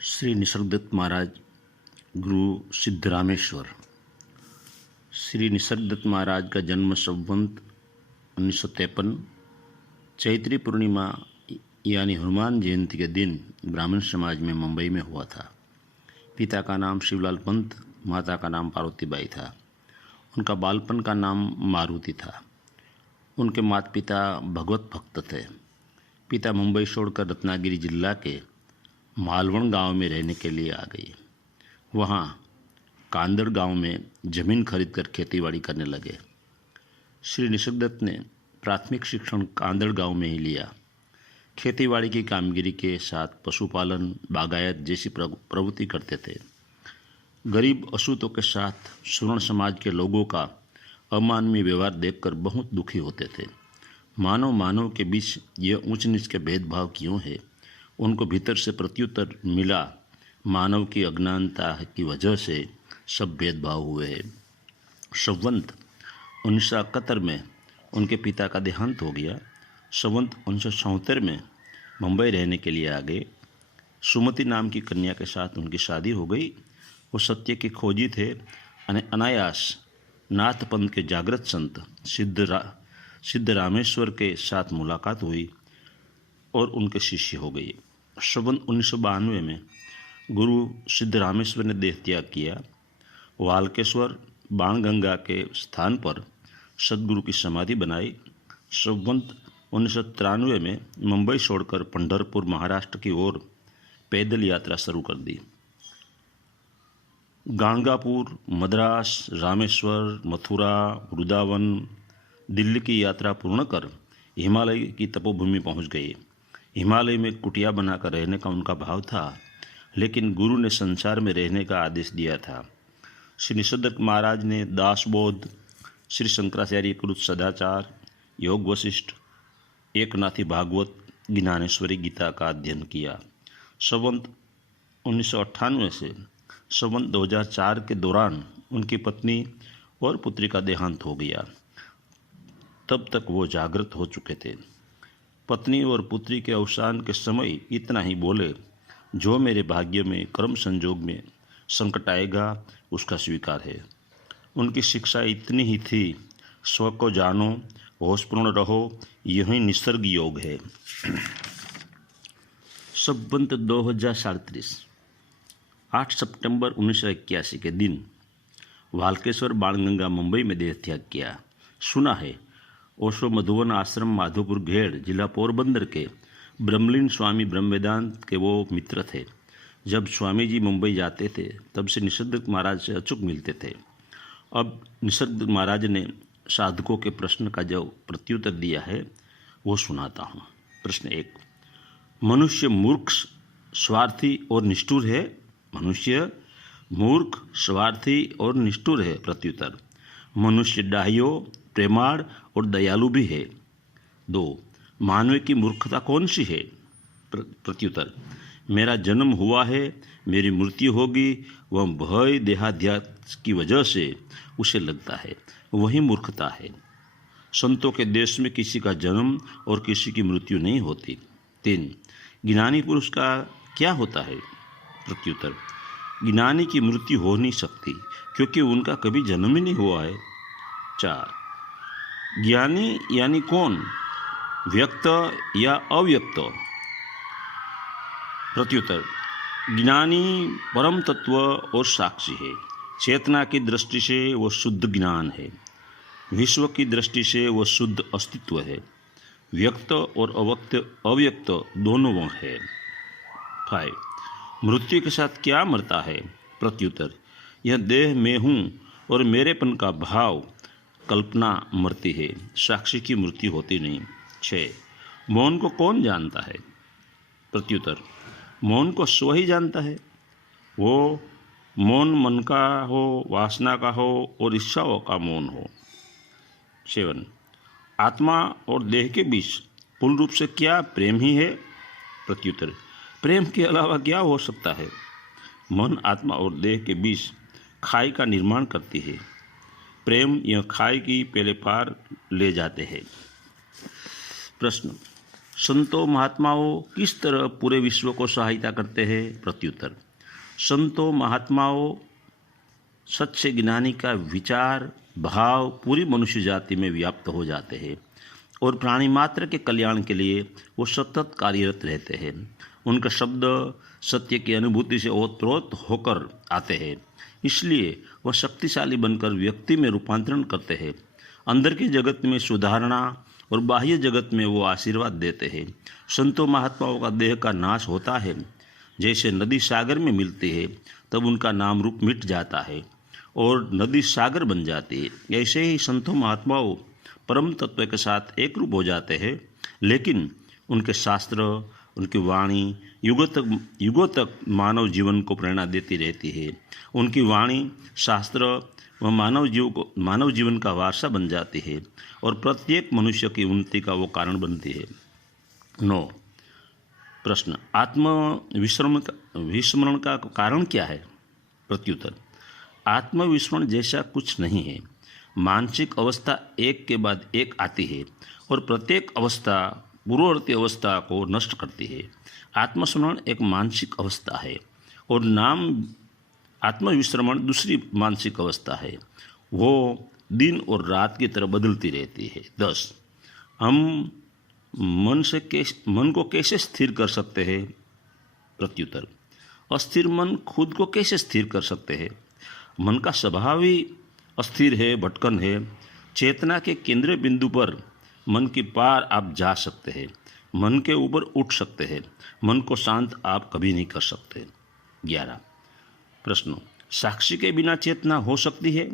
श्री निसर्गदत्त महाराज गुरु सिद्धरामेश्वर। श्री निसर्गदत्त महाराज का जन्म संवत 1953 चैत्री पूर्णिमा यानी हनुमान जयंती के दिन ब्राह्मण समाज में मुंबई में हुआ था। पिता का नाम शिवलाल पंत, माता का नाम पार्वतीबाई था। उनका बालपन का नाम मारुति था। उनके माता पिता भगवत भक्त थे। पिता मुंबई छोड़कर रत्नागिरी जिला के मालवण गांव में रहने के लिए आ गए। वहां कांदड़ गांव में जमीन खरीदकर खेतीबाड़ी करने लगे। श्री निसर्गदत्त ने प्राथमिक शिक्षण कांदड़ गांव में ही लिया। खेतीबाड़ी की कामगिरी के साथ पशुपालन, बागायत जैसी प्रवृत्ति करते थे। गरीब अछूतों के साथ सुवर्ण समाज के लोगों का अमानवीय व्यवहार देखकर बहुत दुखी होते थे। मानव के बीच यह ऊंच नीच के भेदभाव क्यों है? उनको भीतर से प्रत्युत्तर मिला, मानव की अज्ञानता की वजह से सब भेदभाव हुए हैं। संवत 1971 में उनके पिता का देहांत हो गया। संवत 1974 में मुंबई रहने के लिए आ गए। सुमति नाम की कन्या के साथ उनकी शादी हो गई। वो सत्य के खोजी थे। अनायास नाथ पंथ के जागृत संत सिद्धरामेश्वर के साथ मुलाकात हुई और उनके शिष्य हो गए। संवत 1992 में गुरु सिद्धरामेश्वर ने देह त्याग किया। वालकेश्वर बाणगंगा के स्थान पर सदगुरु की समाधि बनाई। संवत 1993 में मुंबई छोड़कर पंढरपुर महाराष्ट्र की ओर पैदल यात्रा शुरू कर दी। गाणगापुर, मद्रास, रामेश्वर, मथुरा, वृंदावन, दिल्ली की यात्रा पूर्ण कर हिमालय की तपोभूमि पहुंच गए। हिमालय में कुटिया बनाकर रहने का उनका भाव था, लेकिन गुरु ने संसार में रहने का आदेश दिया था। श्री निसर्गदत्त महाराज ने दासबोध, श्री शंकराचार्य कृत सदाचार, योग वशिष्ठ, एकनाथी भागवत, ज्ञानेश्वरी गीता का अध्ययन किया। संवत 1998 से संवत 2004 के दौरान उनकी पत्नी और पुत्री का देहांत हो गया। तब तक वो जागृत हो चुके थे। पत्नी और पुत्री के अवसान के समय इतना ही बोले, जो मेरे भाग्य में कर्म संजोग में संकट आएगा उसका स्वीकार है। उनकी शिक्षा इतनी ही थी, स्व को जानो, होशपूर्ण रहो, यही निसर्ग योग है। संवत 2037 8 सितंबर 1981 के दिन वालकेश्वर बाणगंगा मुंबई में देह त्याग किया। सुना है ओशो मधुवन आश्रम माधोपुर घेड़ जिला पोरबंदर के ब्रह्मलीन स्वामी ब्रह्मवेदांत के वो मित्र थे। जब स्वामी जी मुंबई जाते थे तब से निसर्गदत्त महाराज से अचूक मिलते थे। अब निसर्गदत्त महाराज ने साधकों के प्रश्न का जो प्रत्युत्तर दिया है वो सुनाता हूँ। प्रश्न 1, मनुष्य मूर्ख, स्वार्थी और निष्ठुर है? मनुष्य मूर्ख, स्वार्थी और निष्ठुर है। प्रत्युत्तर, मनुष्य डाह्यो, प्रेमाळ और दयालु भी है। 2, मानव की मूर्खता कौन सी है? प्रत्युत्तर, मेरा जन्म हुआ है, मेरी मृत्यु होगी, वह भय देहाध्यास की वजह से उसे लगता है, वही मूर्खता है। संतों के देश में किसी का जन्म और किसी की मृत्यु नहीं होती। 3, ज्ञानी पुरुष का क्या होता है? प्रत्युत्तर, ज्ञानी की मृत्यु हो नहीं सकती क्योंकि उनका कभी जन्म ही नहीं हुआ है। 4, ज्ञानी यानी कौन, व्यक्त या अव्यक्त? प्रत्युत्तर, ज्ञानी परम तत्व और साक्षी है। चेतना की दृष्टि से वो शुद्ध ज्ञान है, विश्व की दृष्टि से वो शुद्ध अस्तित्व है। व्यक्त और अव्यक्त दोनों वो है। 5, मृत्यु के साथ क्या मरता है? प्रत्युत्तर, यह देह में हूँ और मेरेपन का भाव, कल्पना मरती है, साक्षी की मृत्यु होती नहीं। 6, मौन को कौन जानता है? प्रत्युत्तर, मौन को स्व ही जानता है। वो मौन मन का हो, वासना का हो और इच्छाओं का मौन हो। 7, आत्मा और देह के बीच पूर्ण रूप से क्या प्रेम ही है? प्रत्युत्तर, प्रेम के अलावा क्या हो सकता है? मन, आत्मा और देह के बीच खाई का निर्माण करती है। प्रेम यह खाई की पहले पार ले जाते हैं। प्रश्न, संतों महात्माओं किस तरह पूरे विश्व को सहायता करते हैं? प्रत्युत्तर, संतों महात्माओं सच्चे ज्ञानी का विचार भाव पूरी मनुष्य जाति में व्याप्त हो जाते हैं और प्राणी मात्र के कल्याण के लिए वो सतत कार्यरत रहते हैं। उनका शब्द सत्य की अनुभूति से ओतप्रोत होकर आते हैं, इसलिए वह शक्तिशाली बनकर व्यक्ति में रूपांतरण करते हैं। अंदर के जगत में सुधारणा और बाह्य जगत में वो आशीर्वाद देते हैं। संतों महात्माओं का देह का नाश होता है, जैसे नदी सागर में मिलती है तब उनका नाम रूप मिट जाता है और नदी सागर बन जाती है। ऐसे ही संतों महात्माओं परम तत्व के साथ एक रूप हो जाते हैं, लेकिन उनके शास्त्र, उनकी वाणी युगों तक मानव जीवन को प्रेरणा देती रहती है। उनकी वाणी, शास्त्र व मानव जीवन का वारसा बन जाती है और प्रत्येक मनुष्य की उन्नति का वो कारण बनती है। 9 प्रश्न, आत्म विस्मरण का कारण क्या है? प्रत्युत्तर, आत्मविस्मरण जैसा कुछ नहीं है। मानसिक अवस्था एक के बाद एक आती है और प्रत्येक अवस्था पूर्ववर्ती अवस्था को नष्ट करती है। आत्मस्मरण एक मानसिक अवस्था है और आत्मविस्मरण दूसरी मानसिक अवस्था है। वो दिन और रात की तरह बदलती रहती है। 10 हम मन को कैसे स्थिर कर सकते हैं? प्रत्युत्तर, अस्थिर मन खुद को कैसे स्थिर कर सकते हैं? मन का स्वभाव ही अस्थिर है, भटकन है। चेतना के केंद्रीय बिंदु पर मन की पार आप जा सकते हैं, मन के ऊपर उठ सकते हैं। मन को शांत आप कभी नहीं कर सकते। 11 प्रश्न, साक्षी के बिना चेतना हो सकती है?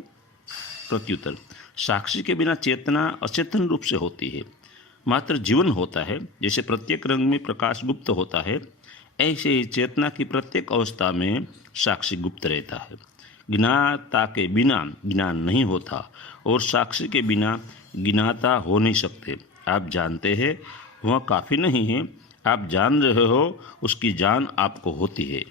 प्रत्युत्तर, साक्षी के बिना चेतना अचेतन रूप से होती है, मात्र जीवन होता है। जैसे प्रत्येक रंग में प्रकाश गुप्त होता है, ऐसे ही चेतना की प्रत्येक अवस्था में साक्षी गुप्त रहता है। ज्ञाता के बिना ज्ञान नहीं होता और साक्षी के बिना ज्ञाता हो नहीं सकते। आप जानते हैं वह काफ़ी नहीं है, आप जान रहे हो उसकी जान आपको होती है।